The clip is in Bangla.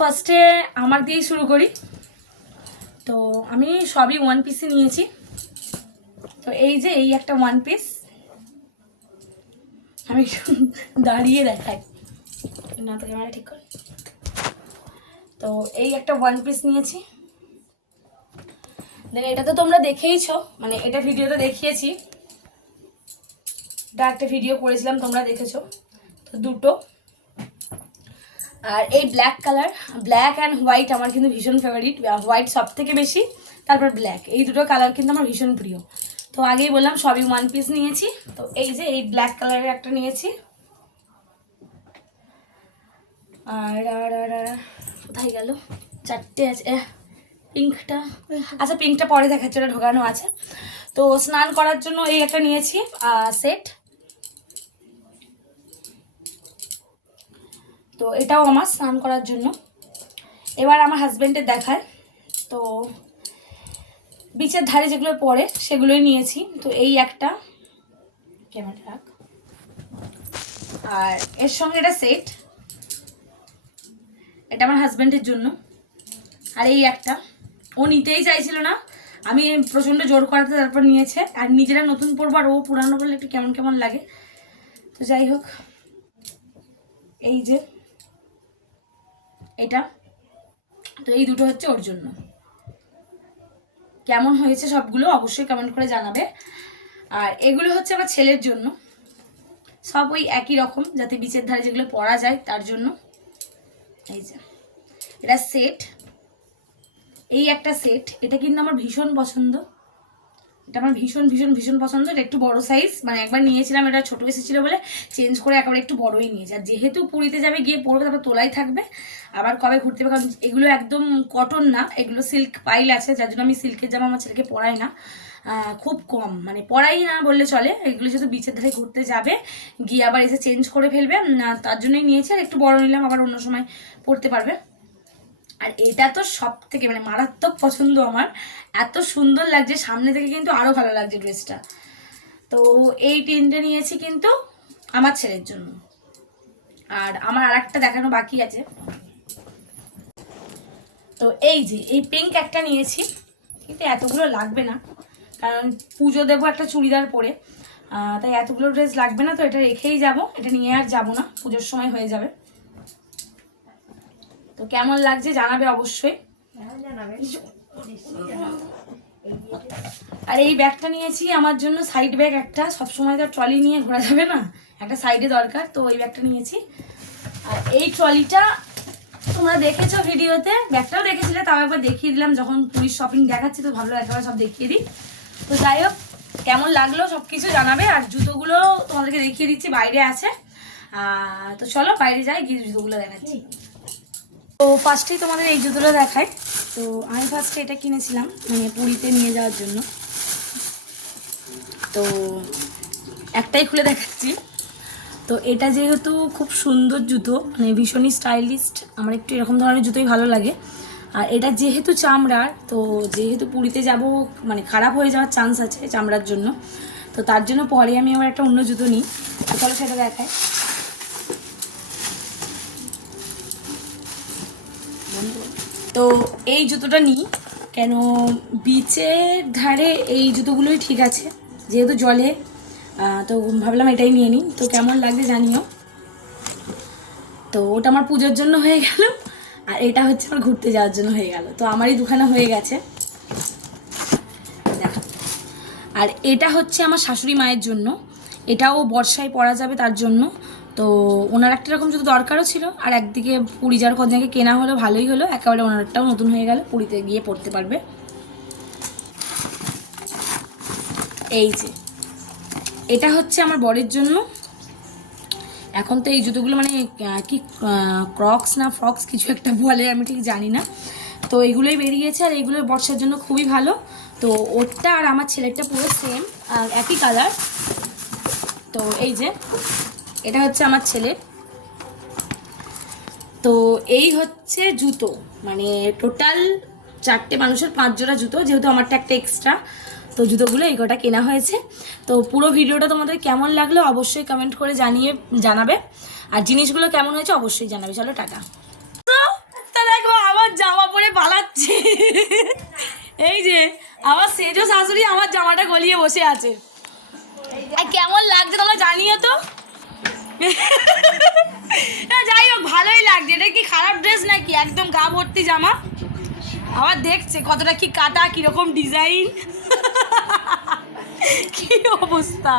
ফার্স্টে আমার দিয়েই শুরু করি। তো আমি সবই ওয়ান পিসই নিয়েছি। তো এই যে এই একটা ওয়ান পিস আমি দাঁড়িয়ে দেখাই। না, তো ক্যামেরা ঠিক করে। তো এই একটা ওয়ান পিস নিয়েছি। দেন এটা তো তোমরা দেখেইছো মানে এটা ভিডিওতে দেখিয়েছি। এটা একটা ভিডিও করেছিলাম, তোমরা দেখেছ। তো দুটো। আর এই black colour black and white আমার কিন্তু ভীষণ ফেভারিট হোয়াইট সব থেকে বেশি, তারপর ব্ল্যাক এই দুটো কালার কিন্তু আমার ভীষণ প্রিয়। তো আগেই বললাম, সবই ওয়ান পিস নিয়েছি, তো এই যে এই ব্ল্যাক কালারের একটা নিয়েছি। আর আর আর কোথায় গেল? চারটে আছে পিঙ্কটা আচ্ছা পিঙ্কটা পরে দেখাচ্ছে, ওটা ঢোকানো আছে। তো স্নান করার জন্য এই একটা নিয়েছি সেট তো এটাও আমার স্নান করার জন্য। এবার আমার হাজব্যান্ডের দেখায়। তো বিচের ধারে যেগুলো পড়ে, সেগুলোই নিয়েছি। তো এই একটা। ক্যামেরা রাখ। আর এর সঙ্গে এটা সেট এটা আমার হাজব্যান্ডের জন্য। আর এই একটা। ও নিতেই চাইছিল না। আমি প্রচণ্ড জোর করাতে তারপর নিয়েছে। আর নিজেরা নতুন পরবো আর ও পুরানো বললে একটু কেমন কেমন লাগে। তো যাই হোক। এই যে এটা। তো এই দুটো হচ্ছে ওর জন্য। কেমন হয়েছে সবগুলো অবশ্যই কমেন্ট করে জানাবে। আর এগুলো হচ্ছে আমার ছেলের জন্য। সব ওই একই রকম, যাতে বিচের ধারে যেগুলো পরা যায় তার জন্য। এই যে, এটা সেট এই একটা সেট এটা কিন্তু আমার ভীষণ পছন্দ। এটা আমার ভীষণ ভীষণ ভীষণ পছন্দ। এটা একটু বড় সাইজ মানে একবার নিয়েছিলাম, এটা ছোটো এসেছিল বলে চেঞ্জ করে একেবারে একটু বড়ই নিয়েছি। আর যেহেতু পুরীতে যাবে, গিয়ে পরবে তারপর তোলাই থাকবে। আবার কবে ঘুরতে হবে? কারণ এগুলো একদম কটন না, এগুলো সিল্ক পাইল আছে, যার জন্য আমি সিল্কের জামা আমার ছেলেকে পরাই না। খুব কম মানে পরাই না বললে চলে। এগুলো যেহেতু বিচের ধারে ঘুরতে যাবে, গিয়ে আবার এসে চেঞ্জ করে ফেলবে। তার জন্যই নিয়েছি। আর একটু বড় নিলাম, আবার অন্য সময় পড়তে পারবে। আর এটা তো সব থেকে মানে মারাত্মক পছন্দ আমার। এত সুন্দর লাগছে, সামনে থেকে কিন্তু আরও ভালো লাগছে ড্রেসটা তো এই তিনটে নিয়েছি কিন্তু আমার ছেলের জন্য। আর আমার আর একটা দেখানো বাকি আছে। তো এই যে, এই পিঙ্ক একটা নিয়েছি। কিন্তু এতগুলো লাগবে না, কারণ পুজো দেবো একটা চুড়িদার পরে। তাই এতগুলো ড্রেস লাগবে না, তো এটা রেখেই যাব। এটা নিয়ে আর যাব না, পুজোর সময় হয়ে যাবে। তো কেমন লাগছে জানাবে অবশ্যই। আর এই ব্যাগটা নিয়েছি আমার জন্য সাইড ব্যাগ একটা। সবসময় তো ট্রলি নিয়ে ঘোরা যাবে না একটা সাইডে দরকার তো ওই ব্যাগটা নিয়েছি। আর এই ট্রলিটা তোমরা দেখেছ ভিডিওতে ব্যাগটাও দেখেছিলে তাও একবার দেখিয়ে দিলাম যখন পুলিশ শপিং দেখাচ্ছি তো ভাবলো একেবারে সব দেখিয়ে দিই। তো যাই হোক কেমন লাগল সব কিছু জানাবে আর জুতোগুলো তোমাদেরকে দেখিয়ে দিচ্ছি বাইরে আছে। তো চলো বাইরে যাই গিয়ে জুতোগুলো দেখাচ্ছি। তো ফার্স্টেই তোমাদের এই জুতোটা দেখায় তো আমি ফার্স্টে এটা কিনেছিলাম মানে পুরীতে নিয়ে যাওয়ার জন্য। তো একটাই খুলে দেখাচ্ছি। তো এটা যেহেতু খুব সুন্দর জুতো মানে ভীষণই স্টাইলিস্ট আমার একটু এরকম ধরনের জুতোই ভালো লাগে। আর এটা যেহেতু চামড়ার, তো যেহেতু পুরীতে যাব মানে খারাপ হয়ে যাওয়ার চান্স আছে চামড়ার জন্য। তো তার জন্য পরে আমি আবার একটা অন্য জুতো নিই। তাহলে সেটা দেখায় তো এই জুতোটা নিই। কেন বিচের ধারে এই জুতোগুলোই ঠিক আছে, যেহেতু জলে। তো ভাবলাম এটাই নিয়ে নিই। তো কেমন লাগবে জানিও। তো ওটা আমার পুজোর জন্য হয়ে গেল, আর এটা হচ্ছে আমার ঘুরতে যাওয়ার জন্য হয়ে গেল। তো আমারই দুখানা হয়ে গেছে। আর এটা হচ্ছে আমার শাশুড়ি মায়ের জন্য। এটাও বর্ষায় পরা যাবে তার জন্য। তো ওনার একটা রকম যদি দরকারও ছিল, আর একদিকে পুরী যাওয়ার কদিনকে কেনা হলো, ভালোই হলো, একেবারে ওনারটাও নতুন হয়ে গেল, পুরীতে গিয়ে পড়তে পারবে। এই যে, এটা হচ্ছে আমার বরের জন্য। এখন তো এই জুতোগুলো মানে কি ক্রক্স না ফ্রক্স কিছু একটা বলে, আমি ঠিক জানি না। তো এগুলোই বেরিয়েছে, আর এগুলো বর্ষার জন্য খুবই ভালো। তো ওরটা আর আমার ছেলেরটা পুরো সেম একই কালার তো এই যে এটা হচ্ছে আমার ছেলে তো এই হচ্ছে জুতো। মানে টোটাল চারটে মানুষের পাঁচ জোড়া জুতো, যেহেতু আমারটা একটা এক্সট্রা তো জুতোগুলো এই কটা কেনা হয়েছে। তো পুরো ভিডিওটা তোমাদের কেমন লাগল অবশ্যই কমেন্ট করে জানিয়ে জানাবে। আর জিনিসগুলো কেমন হয়েছে অবশ্যই জানাবে। চলো টাটা। তো পরে লাগছে এই যে, আমার সেজো শাশুড়ি আমার জামাটা গলিয়ে বসে আছে। আর কেমন লাগছে তোমরা জানিও তো। যাই হোক, ভালোই লাগছে। এটা কি খারাপ ড্রেস নাকি? একদম গা ভর্তি জামা? আবার দেখছে কতটা কি কাটা, কীরকম ডিজাইন কি অবস্থা?